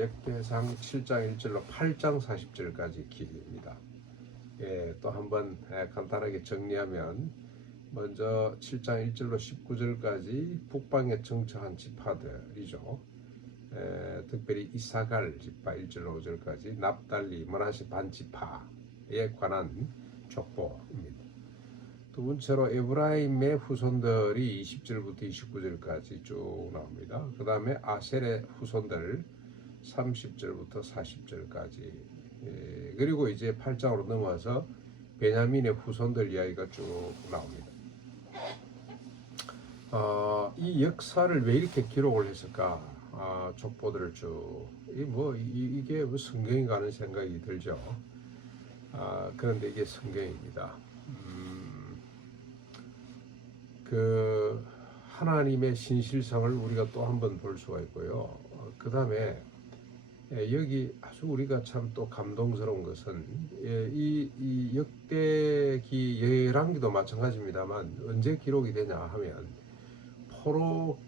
역대상 7장 1절로 8장 40절까지 길이입니다. 또 한번 간단하게 정리하면 먼저 7장 1절로 19절까지 북방에 정처한 지파들이죠. 특별히 이사갈 지파 1절로 5절까지 납달리 므낫세 반지파에 관한 족보입니다. 두 번째로 에브라임의 후손들이 20절부터 29절까지 쭉 나옵니다. 그 다음에 아셀의 후손들 30절부터 40절까지, 그리고 이제 8장으로 넘어와서 베냐민의 후손들 이야기가 쭉 나옵니다. 이 역사를 왜 이렇게 기록을 했을까? 족보들을 쭉 이게 뭐 성경인가 하는 생각이 들죠. 그런데 이게 성경입니다. 그 하나님의 신실성을 우리가 또 한 번 볼 수가 있고요. 그 다음에 여기 아주 우리가 참 또 감동스러운 것은 이 역대기 열왕기도 마찬가지입니다만 언제 기록이 되냐 하면 포로로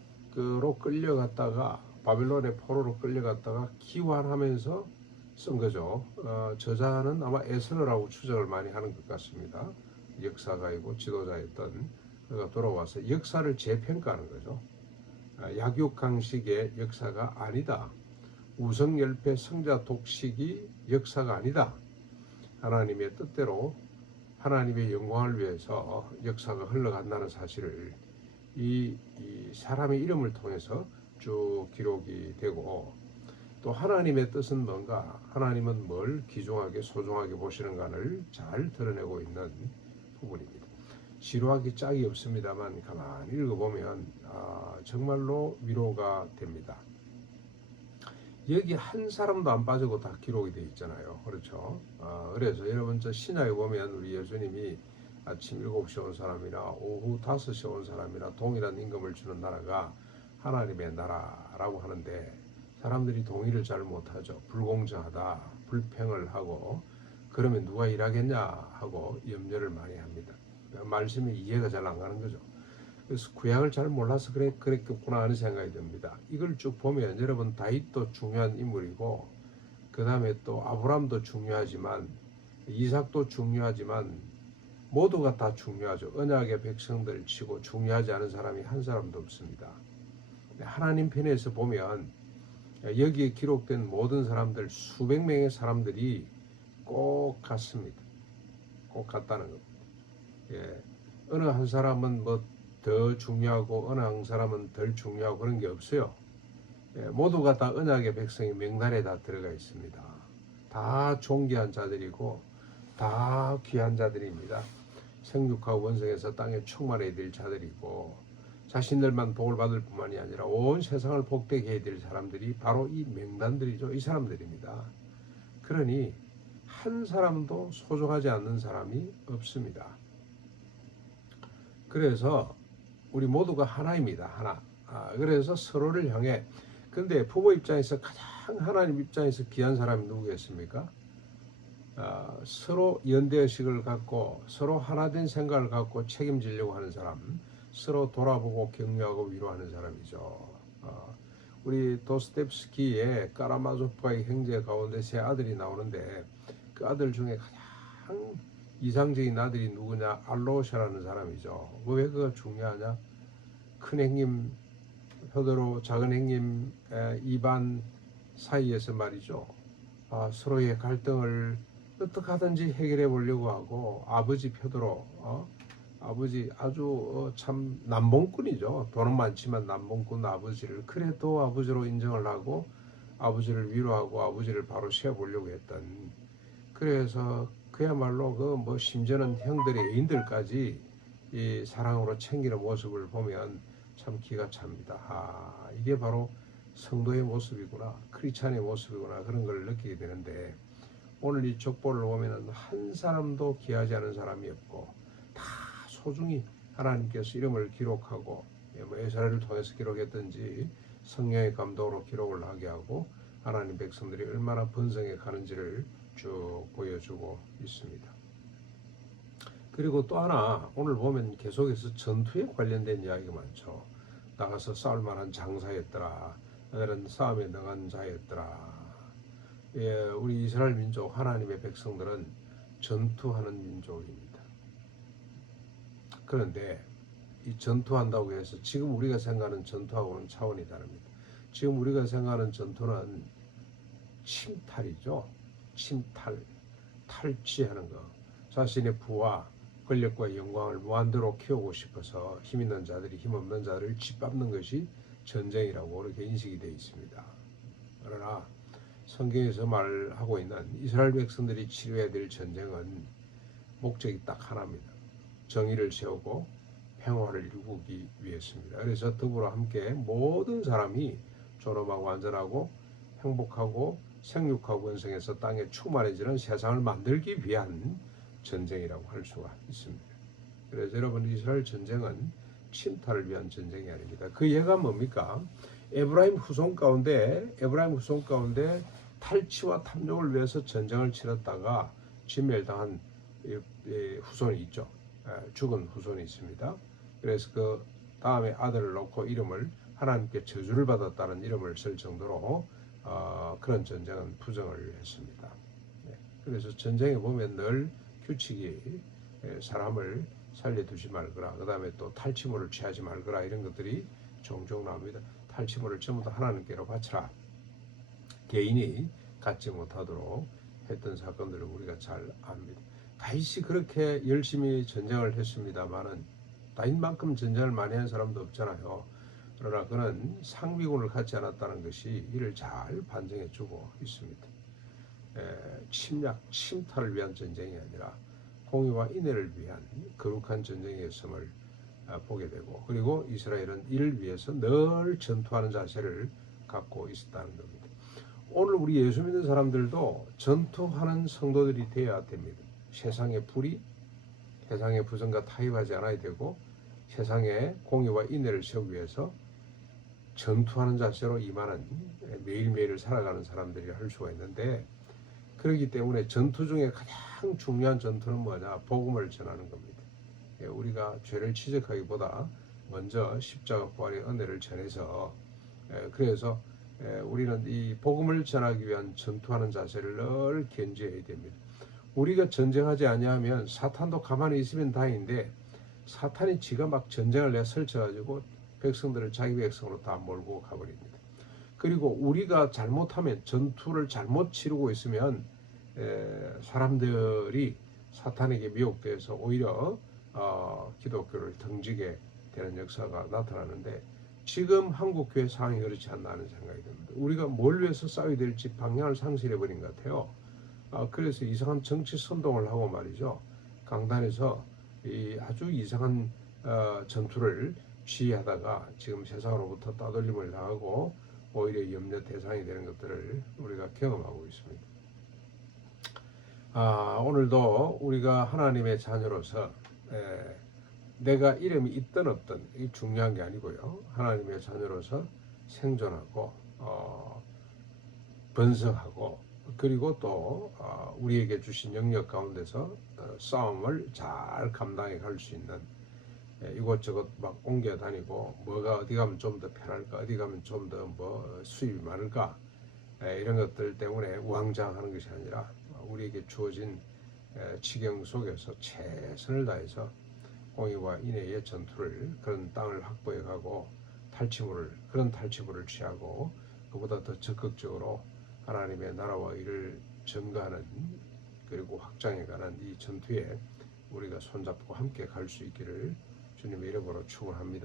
끌려갔다가 바빌론의 포로로 끌려갔다가 기환하면서 쓴 거죠. 저자는 아마 에스더라고 추정을 많이 하는 것 같습니다. 역사가이고 지도자였던 그가 돌아와서 역사를 재평가하는 거죠. 약육강식의 역사가 아니다. 우성열패 성자 독식이 역사가 아니다. 하나님의 뜻대로 하나님의 영광을 위해서 역사가 흘러간다는 사실을 이 사람의 이름을 통해서 쭉 기록이 되고, 또 하나님의 뜻은 뭔가, 하나님은 뭘 귀중하게 소중하게 보시는가를 잘 드러내고 있는 부분입니다. 지루하기 짝이 없습니다만 가만히 읽어보면 정말로 위로가 됩니다. 여기 한 사람도 안 빠지고 다 기록이 되어 있잖아요. 그렇죠? 그래서 여러분 저 신약에 보면 우리 예수님이 아침 7시에 온 사람이나 오후 5시에 온 사람이나 동일한 임금을 주는 나라가 하나님의 나라라고 하는데, 사람들이 동의를 잘 못하죠. 불공정하다, 불평을 하고, 그러면 누가 일하겠냐 하고 염려를 많이 합니다. 말씀이 이해가 잘 안 가는 거죠. 그래서 구약을 잘 몰라서 그랬겠구나 하는 생각이 듭니다. 이걸 쭉 보면 여러분 다윗도 중요한 인물이고, 그 다음에 또 아브람도 중요하지만 이삭도 중요하지만 모두가 다 중요하죠. 언약의 백성들 치고 중요하지 않은 사람이 한 사람도 없습니다. 하나님 편에서 보면 여기에 기록된 모든 사람들, 수백 명의 사람들이 꼭 같습니다. 꼭 같다는 겁니다. 어느 한 사람은 뭐 더 중요하고 어느 한 사람은 덜 중요하고 그런 게 없어요. 모두가 다 언약의 백성의 명단에 다 들어가 있습니다. 다 존귀한 자들이고 다 귀한 자들입니다. 생육하고 원성에서 땅에 충만해야 될 자들이고, 자신들만 복을 받을 뿐만이 아니라 온 세상을 복되게 해야 될 사람들이 바로 이 명단들이죠. 이 사람들입니다. 그러니 한 사람도 소중하지 않는 사람이 없습니다. 그래서 우리 모두가 하나입니다. 하나. 그래서 서로를 향해, 근데 부모 입장에서 가장 하나님 입장에서 귀한 사람이 누구겠습니까? 서로 연대의식을 갖고 서로 하나된 생각을 갖고 책임지려고 하는 사람, 서로 돌아보고 격려하고 위로하는 사람이죠. 우리 도스토옙스키의 까라마조프의 형제 가운데 세 아들이 나오는데, 그 아들 중에 가장 이상적인 아들이 누구냐? 알로샤라는 사람이죠. 왜 그가 중요하냐? 큰 형님 효도로 작은 형님 이반 사이에서 말이죠. 서로의 갈등을 어떻게 하든지 해결해 보려고 하고, 아버지 표도로 아버지 아주 참 남봉꾼이죠. 돈은 많지만 남봉꾼 아버지를 그래도 아버지로 인정을 하고 아버지를 위로하고 아버지를 바로 세워보려고 했던, 그래서 그야말로 그 뭐 심지어는 형들의 애인들까지 이 사랑으로 챙기는 모습을 보면 참 기가 찹니다. 이게 바로 성도의 모습이구나, 크리스찬의 모습이구나, 그런 걸 느끼게 되는데, 오늘 이 족보를 보면 한 사람도 귀하지 않은 사람이 없고 다 소중히 하나님께서 이름을 기록하고, 뭐 에스라를 통해서 기록했든지 성령의 감동으로 기록을 하게 하고 하나님 백성들이 얼마나 번성해 가는지를 쭉 보여주고 있습니다. 그리고 또 하나, 오늘 보면 계속해서 전투에 관련된 이야기가 많죠. 나가서 싸울 만한 장사였더라. 그들은 싸움에 능한 자였더라. 예, 우리 이스라엘 민족 하나님의 백성들은 전투하는 민족입니다. 그런데 이 전투한다고 해서 지금 우리가 생각하는 전투하고는 차원이 다릅니다. 지금 우리가 생각하는 전투는 침탈이죠. 침탈, 탈취하는 거. 자신의 부와 권력과 영광을 무한대로 키우고 싶어서 힘 있는 자들이 힘 없는 자들을 짓밟는 것이 전쟁이라고 그렇게 인식이 되어 있습니다. 그러나 성경에서 말하고 있는 이스라엘 백성들이 치료해야 될 전쟁은 목적이 딱 하나입니다. 정의를 세우고 평화를 이루기 위해서입니다. 그래서 더불어 함께 모든 사람이 존엄하고 안전하고 행복하고 생육하고 번성해서 땅에 충만해지는 세상을 만들기 위한 전쟁이라고 할 수가 있습니다. 그래서 여러분, 이스라엘 전쟁은 침탈을 위한 전쟁이 아닙니다. 그 예가 뭡니까? 에브라임 후손 가운데 탈취와 탐욕을 위해서 전쟁을 치렀다가 진멸당한 후손이 있죠. 죽은 후손이 있습니다. 그래서 그 다음에 아들을 놓고 이름을 하나님께 저주를 받았다는 이름을 쓸 정도로 그런 전쟁은 부정을 했습니다. 그래서 전쟁에 보면 늘 규칙이 사람을 살려두지 말거라, 그 다음에 또 탈취물을 취하지 말거라, 이런 것들이 종종 나옵니다. 탈취물을 전부 다 하나님께로 바쳐라. 개인이 갖지 못하도록 했던 사건들을 우리가 잘 압니다. 다윗이 그렇게 열심히 전쟁을 했습니다만은 다윗만큼 전쟁을 많이 한 사람도 없잖아요. 그러나 그는 상비군을 갖지 않았다는 것이 이를 잘 반증해주고 있습니다. 침략, 침탈을 위한 전쟁이 아니라 공의와 인애를 위한 거룩한 전쟁이었음을 보게 되고, 그리고 이스라엘은 이를 위해서 늘 전투하는 자세를 갖고 있었다는 겁니다. 오늘 우리 예수 믿는 사람들도 전투하는 성도들이 되어야 됩니다. 세상의 불이 세상의 부정과 타협하지 않아야 되고, 세상의 공의와 인애를 세우기 위해서 전투하는 자세로 임하는 매일매일을 살아가는 사람들이 할 수가 있는데, 그렇기 때문에 전투 중에 가장 중요한 전투는 뭐냐? 복음을 전하는 겁니다. 우리가 죄를 지적하기보다 먼저 십자가 부활의 은혜를 전해서, 그래서 우리는 이 복음을 전하기 위한 전투하는 자세를 늘 견지해야 됩니다. 우리가 전쟁하지 아니하면 사탄도 가만히 있으면 다행인데, 사탄이 지가 막 전쟁을 내 설쳐가지고 백성들을 자기 백성으로 다 몰고 가버립니다. 그리고 우리가 잘못하면, 전투를 잘못 치르고 있으면 사람들이 사탄에게 미혹돼서 오히려 기독교를 등지게 되는 역사가 나타나는데, 지금 한국교회 상황이 그렇지 않나 하는 생각이 듭니다. 우리가 뭘 위해서 싸워야 될지 방향을 상실해버린 것 같아요. 그래서 이상한 정치 선동을 하고 말이죠. 강단에서 이 아주 이상한 전투를 지휘하다가 지금 세상으로부터 따돌림을 당하고 오히려 염려 대상이 되는 것들을 우리가 경험하고 있습니다. 오늘도 우리가 하나님의 자녀로서 내가 이름이 있든 없든 이 중요한 게 아니고요. 하나님의 자녀로서 생존하고 번성하고, 그리고 또 우리에게 주신 영역 가운데서 싸움을 잘 감당해 갈 수 있는, 이곳저곳 막 옮겨 다니고 뭐가 어디 가면 좀 더 편할까, 어디 가면 좀 더 뭐 수입이 많을까, 이런 것들 때문에 우왕좌왕하는 것이 아니라 우리에게 주어진 지경 속에서 최선을 다해서 공의와 인애의 전투를, 그런 땅을 확보해 가고 그런 탈취물을 취하고, 그보다 더 적극적으로 하나님의 나라와 일을 증거하는, 그리고 확장해가는 이 전투에 우리가 손잡고 함께 갈 수 있기를 주님의 이름으로 축원합니다.